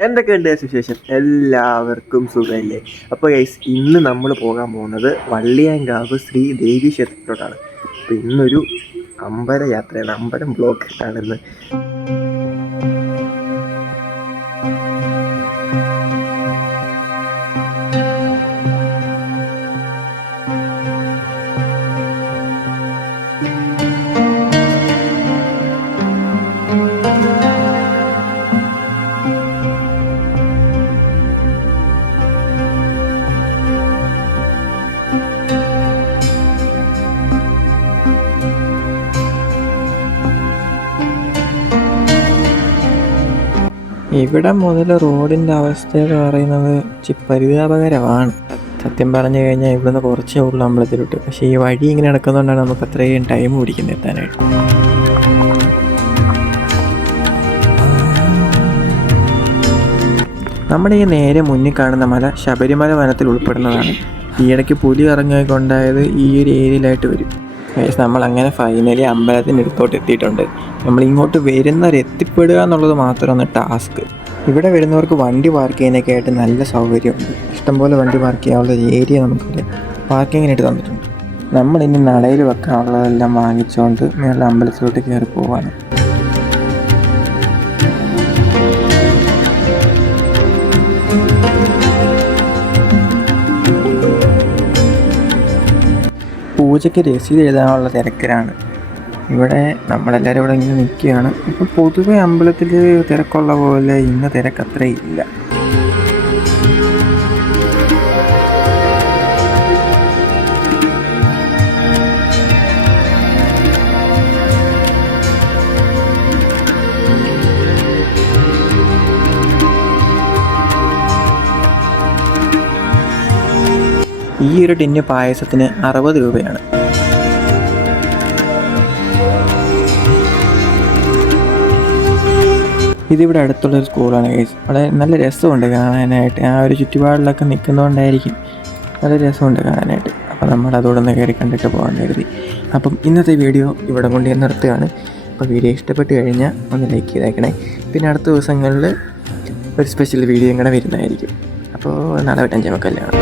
എന്തൊക്കെയുണ്ട് സിറ്റുവേഷൻ? എല്ലാവർക്കും സുഖമല്ലേ? അപ്പോൾ ഗൈസ്, ഇന്ന് നമ്മൾ പോകാൻ പോകുന്നത് വള്ളിയാങ്കാവ് ശ്രീ ദേവി ക്ഷേത്രത്തിലോട്ടാണ്. അപ്പോൾ ഇന്നൊരു അമ്പല യാത്രയാണ്, അമ്പലം ബ്ലോക്ക് ആണെന്ന്. ഇവിടെ മുതൽ റോഡിൻ്റെ അവസ്ഥയെന്ന് പറയുന്നത് പരിതാപകരമാണ്. സത്യം പറഞ്ഞു കഴിഞ്ഞാൽ ഇവിടുന്ന് കുറച്ചേ ഉള്ളൂ അമ്പലത്തിലോട്ട്. പക്ഷേ ഈ വഴി ഇങ്ങനെ നടക്കുന്നതുകൊണ്ടാണ് നമുക്ക് അത്രയും ടൈം പിടിക്കുന്നത് എത്താനായിട്ട്. നമ്മുടെ ഈ നേരെ മുന്നിൽ കാണുന്ന മല ശബരിമല വനത്തിൽ ഉൾപ്പെടുന്നതാണ്. ഈയിടയ്ക്ക് പുലി ഇറങ്ങിക്കൊണ്ടായത് ഈ ഒരു ഏരിയയിലായിട്ട് വരും. നമ്മളങ്ങനെ ഫൈനലി അമ്പലത്തിൻ്റെ അടുത്തോട്ട് എത്തിയിട്ടുണ്ട്. നമ്മളിങ്ങോട്ട് വരുന്നവരെത്തിപ്പെടുക എന്നുള്ളത് മാത്രമാണ് ടാസ്ക്. ഇവിടെ വരുന്നവർക്ക് വണ്ടി പാർക്ക് ചെയ്യാനൊക്കെ ആയിട്ട് നല്ല സൗകര്യമുണ്ട്. ഇഷ്ടംപോലെ വണ്ടി പാർക്ക് ചെയ്യാനുള്ള ഏരിയ നമുക്കില്ല, പാർക്കിങ്ങിനായിട്ട് തന്നിട്ടുണ്ട്. നമ്മളിനി നടയിൽ വെക്കാനുള്ളതെല്ലാം വാങ്ങിച്ചുകൊണ്ട് മേലെ അമ്പലത്തിലോട്ട് കയറി പോവാണ്. പൂജയ്ക്ക് രസീത് എഴുതാനുള്ള തിരക്കിലാണ്. ഇവിടെ നമ്മളെല്ലാവരും ഇവിടെ ഇങ്ങനെ നിൽക്കുകയാണ്. ഇപ്പം പൊതുവെ അമ്പലത്തിൽ തിരക്കുള്ള പോലെ ഇന്ന് തിരക്കത്രയില്ല. ഈ ഒരു ടിന്ന് പായസത്തിന് 60 രൂപയാണ്. ഇതിവിടെ അടുത്തുള്ളൊരു സ്കൂളാണ് ഗൈസ്. വളരെ നല്ല രസമുണ്ട് കാണാനായിട്ട്. ആ ഒരു ചുറ്റുപാടിലൊക്കെ നിൽക്കുന്നതുകൊണ്ടായിരിക്കും നല്ല രസമുണ്ട് കാണാനായിട്ട്. അപ്പോൾ നമ്മൾ അതോടെ ഒന്ന് കയറി കണ്ടിട്ട് പോകാൻ കരുതി. അപ്പം ഇന്നത്തെ വീഡിയോ ഇവിടെ കൊണ്ട് ഞാൻ നിർത്തുകയാണ്. അപ്പോൾ വീഡിയോ ഇഷ്ടപ്പെട്ട് കഴിഞ്ഞാൽ ഒന്ന് ലൈക്ക് ചെയ്തേക്കണേ. പിന്നെ അടുത്ത ദിവസങ്ങളിൽ ഒരു സ്പെഷ്യൽ വീഡിയോ ഇങ്ങനെ വരുന്നതായിരിക്കും. അപ്പോൾ നാളെ 5 കല്യാണം.